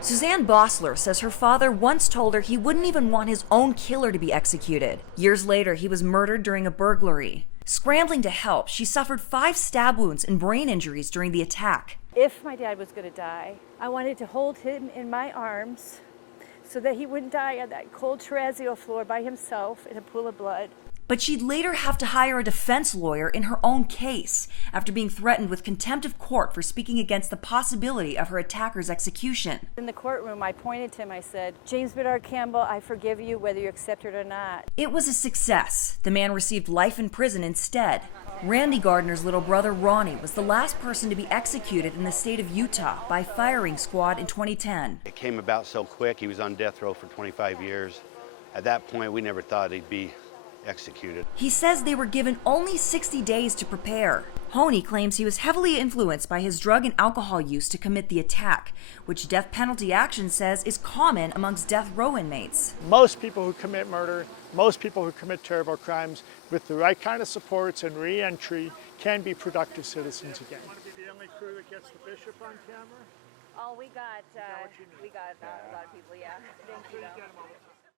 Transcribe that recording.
Suzanne Bossler says her father once told her he wouldn't even want his own killer to be executed. Years later, he was murdered during a burglary. Scrambling to help, she suffered 5 stab wounds and brain injuries during the attack. If my dad was going to die, I wanted to hold him in my arms so that he wouldn't die on that cold terrazzo floor by himself in a pool of blood. But she'd later have to hire a defense lawyer in her own case after being threatened with contempt of court for speaking against the possibility of her attacker's execution. In the courtroom, I pointed to him, I said, "James Bernard Campbell, I forgive you whether you accept it or not." It was a success. The man received life in prison instead. Randy Gardner's little brother Ronnie was the last person to be executed in the state of Utah by firing squad in 2010. It came about so quick. He was on death row for 25 years. At that point, we never thought he'd be executed. He says they were given only 60 days to prepare. Honie claims he was heavily influenced by his drug and alcohol use to commit the attack, which Death Penalty Action says is common amongst death row inmates. Most people who commit murder, most people who commit terrible crimes, with the right kind of supports and re-entry, can be productive citizens again. Want to be the only crew that gets the bishop on camera? Oh, we got a lot of people, yeah. Thank you.